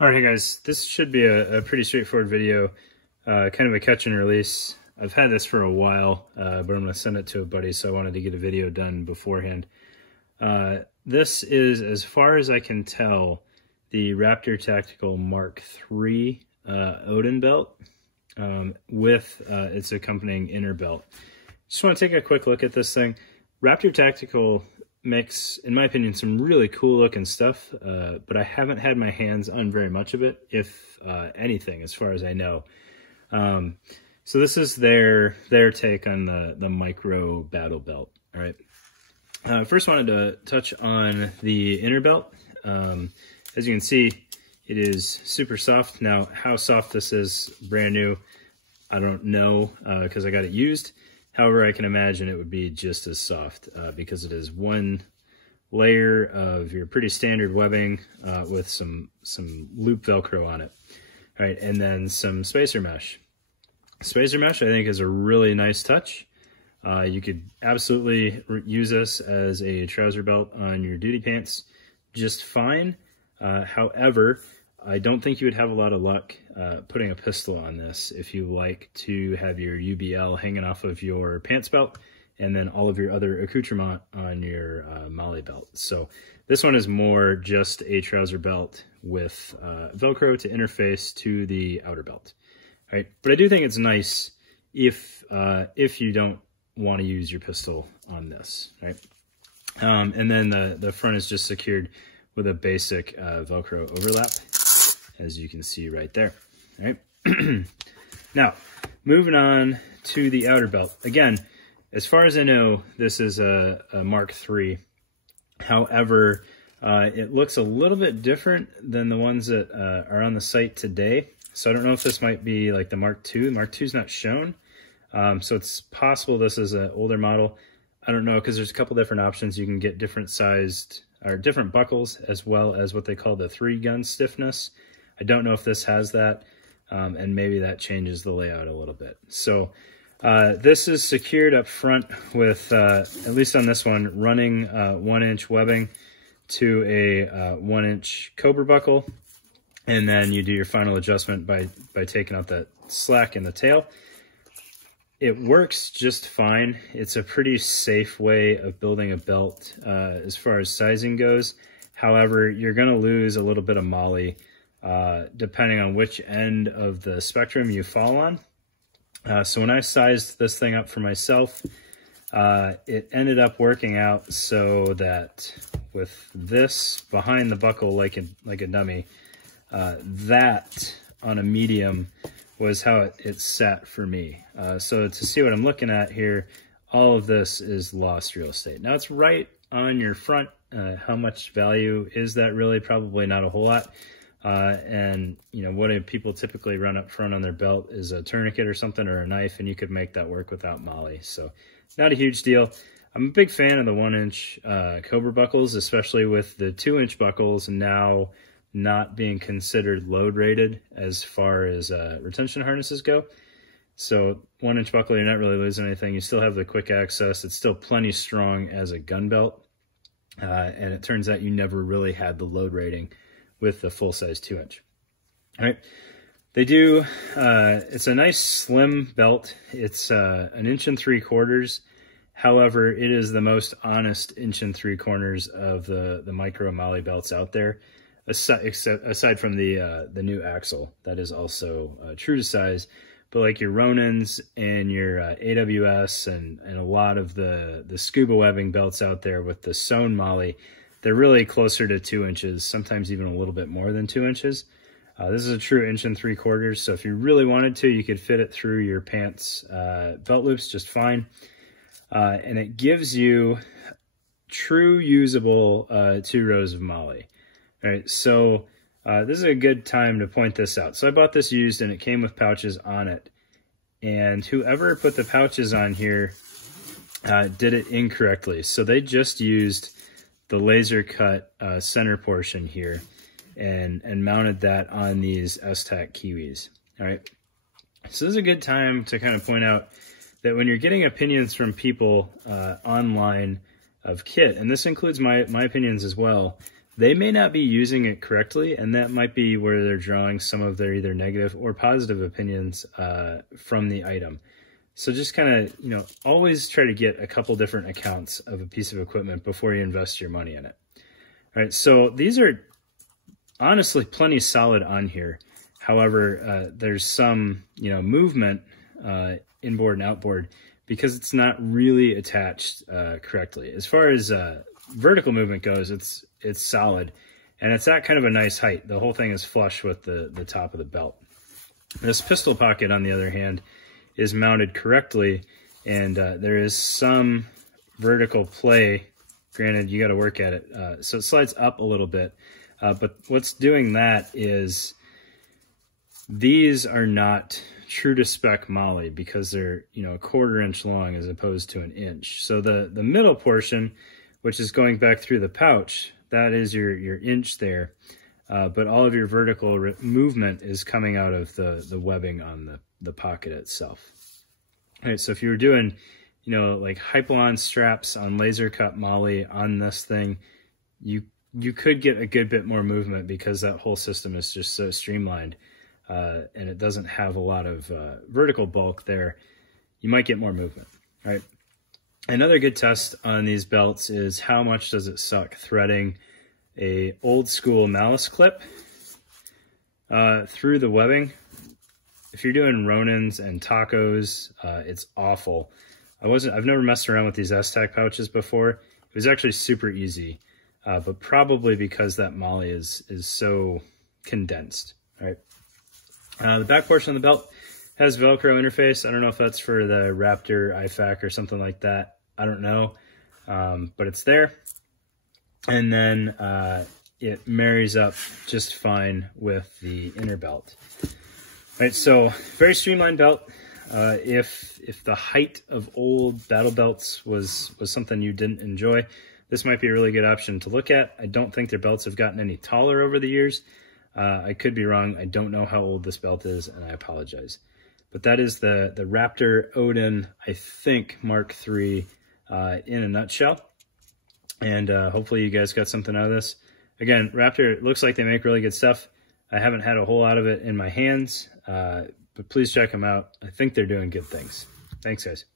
All right, guys, this should be a pretty straightforward video, kind of a catch and release. I've had this for a while, but I'm going to send it to a buddy, so I wanted to get a video done beforehand. This is, as far as I can tell, the Raptor Tactical MkIII Odin belt with its accompanying inner belt. Just want to take a quick look at this thing. Raptor Tactical makes, in my opinion, some really cool looking stuff, but I haven't had my hands on very much of it, if anything, as far as I know. So this is their take on the micro battle belt. All right. First wanted to touch on the inner belt. As you can see, it is super soft. Now, how soft this is brand new, I don't know, because I got it used. However, I can imagine it would be just as soft because it is one layer of your pretty standard webbing with some loop Velcro on it. All right, and then some spacer mesh. Spacer mesh, I think, is a really nice touch. You could absolutely use this as a trouser belt on your duty pants just fine. However, I don't think you would have a lot of luck putting a pistol on this if you like to have your UBL hanging off of your pants belt and then all of your other accoutrement on your MkIII belt. So this one is more just a trouser belt with Velcro to interface to the outer belt. All right, but I do think it's nice if you don't want to use your pistol on this. Right, and then the front is just secured with a basic Velcro overlap, as you can see right there. All right. Now, moving on to the outer belt. Again, as far as I know, this is a MkIII. However, it looks a little bit different than the ones that are on the site today. So I don't know if this might be like the Mark II. Mark II is not shown. So it's possible this is an older model. I don't know, because there's a couple different options. You can get different sized or different buckles, as well as what they call the 3-gun stiffness. I don't know if this has that, and maybe that changes the layout a little bit. So this is secured up front with, at least on this one, running 1-inch webbing to a 1-inch Cobra buckle, and then you do your final adjustment by taking out that slack in the tail. It works just fine. It's a pretty safe way of building a belt as far as sizing goes. However, you're going to lose a little bit of MkIII depending on which end of the spectrum you fall on. So when I sized this thing up for myself, it ended up working out so that with this behind the buckle like a dummy, that on a medium was how it sat for me. So to see what I'm looking at here, all of this is lost real estate. Now it's right on your front. How much value is that really? Probably not a whole lot. And you know, what do people typically run up front on their belt is a tourniquet or something, or a knife, and you could make that work without MkIII. So not a huge deal. I'm a big fan of the 1-inch Cobra buckles, especially with the 2-inch buckles now not being considered load rated as far as retention harnesses go. So 1-inch buckle, you're not really losing anything. You still have the quick access. It's still plenty strong as a gun belt. And it turns out you never really had the load rating with the full-size 2-inch. All right. They do, it's a nice slim belt. It's 1 3/4 inches. However, it is the most honest 1 3/4 inches of the micro MkIII belts out there. Aside from the new axle, that is also true to size, but like your Ronins and your AWS and a lot of the scuba webbing belts out there with the sewn MkIII, they're really closer to 2 inches, sometimes even a little bit more than 2 inches. This is a true 1 3/4 inches, so if you really wanted to, you could fit it through your pants belt loops just fine. And it gives you true usable 2 rows of MkIII. All right, so this is a good time to point this out. So I bought this used, and it came with pouches on it. And whoever put the pouches on here did it incorrectly. So they just used the laser cut center portion here and mounted that on these S-Tac Kiwis. All right, so this is a good time to kind of point out that when you're getting opinions from people online of kit, and this includes my opinions as well, they may not be using it correctly, and that might be where they're drawing some of their either negative or positive opinions from the item. So just kind of, you know, always try to get a couple different accounts of a piece of equipment before you invest your money in it. All right, so these are honestly plenty solid on here. However, there's some, you know, movement inboard and outboard because it's not really attached correctly. As far as vertical movement goes, it's solid, and it's at kind of a nice height. The whole thing is flush with the top of the belt. This pistol pocket, on the other hand, is mounted correctly, and there is some vertical play. Granted, you got to work at it. So it slides up a little bit, but what's doing that is these are not true to spec MkIII because they're, you know, a 1/4 inch long as opposed to an inch. So the middle portion, which is going back through the pouch, that is your inch there. But all of your vertical movement is coming out of the webbing on the pocket itself. All right, so if you were doing, you know, like Hypalon straps on laser cut MkIII on this thing, you could get a good bit more movement because that whole system is just so streamlined, and it doesn't have a lot of vertical bulk there. You might get more movement. All right. Another good test on these belts is how much does it suck threading a old school malice clip through the webbing. If you're doing Ronins and tacos, it's awful. I've never messed around with these S-Tac pouches before. It was actually super easy, but probably because that MkIII is so condensed. All right. The back portion of the belt has Velcro interface. I don't know if that's for the Raptor IFAC or something like that. I don't know, but it's there. And then it marries up just fine with the inner belt. All right, so very streamlined belt. If the height of old battle belts was something you didn't enjoy, this might be a really good option to look at. I don't think their belts have gotten any taller over the years. I could be wrong. I don't know how old this belt is, and I apologize. But that is the Raptor Odin, I think, Mark III in a nutshell. And hopefully you guys got something out of this. Again, Raptor, it looks like they make really good stuff. I haven't had a whole lot of it in my hands, but please check them out. I think they're doing good things. Thanks, guys.